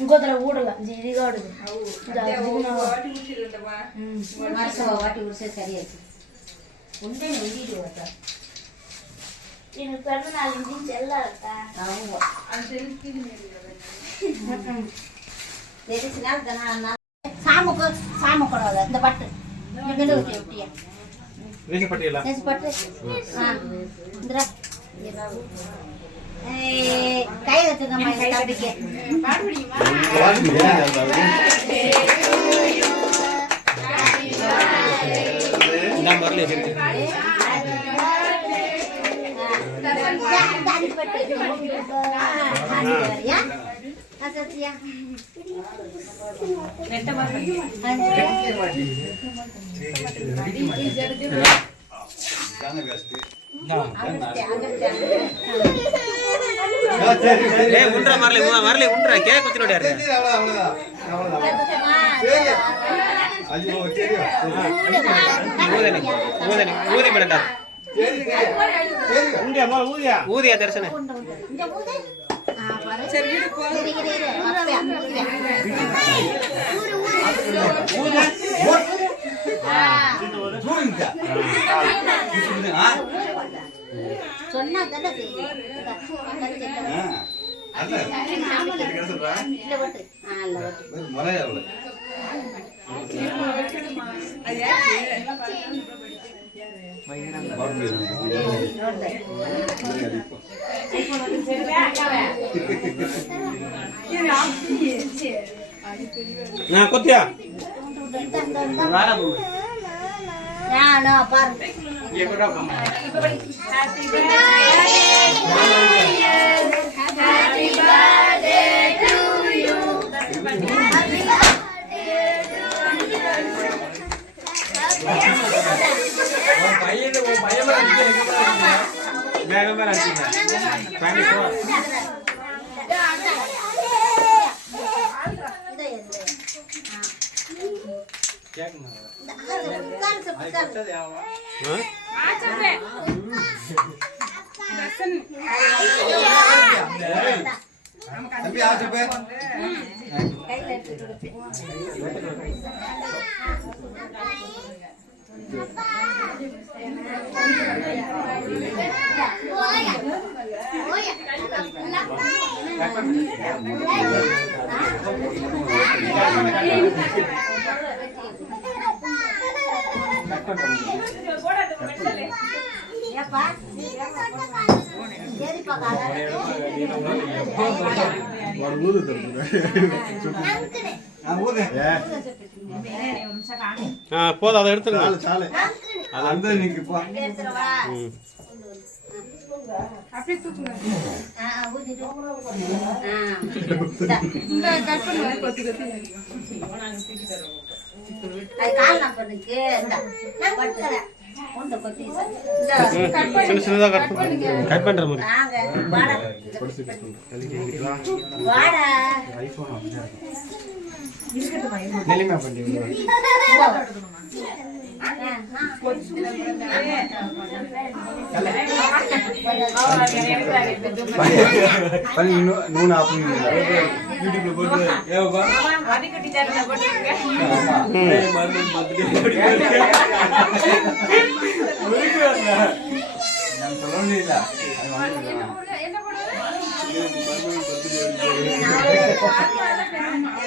ఇంకో తర ఊడల జీడిగా ఉడదు వాటి ఉడిసే సరి అయితే ఉంటే నీరు అట్లా నేను పెద్ద నాలుగు ఇంటికి వెళ్ళాలట తెలిసిన సాముకు సాము కొడవదు అంత పట్టు పట్టు கை வச்சுக்கம்மா தம்பிக்கு உண்டா மரலி உண்டா கே குத்தினோட ஊதி மேடா ஊதியா தரிசன சொன்னா கொத்தியா ये को रखो हैप्पी बर्थडे टू यू वो भैया बैग में रखी है पैंट को क्या போதும் அதை எடுத்துருங்க அது அந்த நீங்க அப்படியே தூக்குங்க கட் பண்ற மாதிரி நெல்லிமா பண்ணி நூன் ஆப் யூடியூப்ல போட்டு ஏவா அடி கட்டி தரல போட்டுங்க மறுபடியும் பார்த்துட்டு நான் சொல்லவே இல்ல என்ன பண்ணுங்க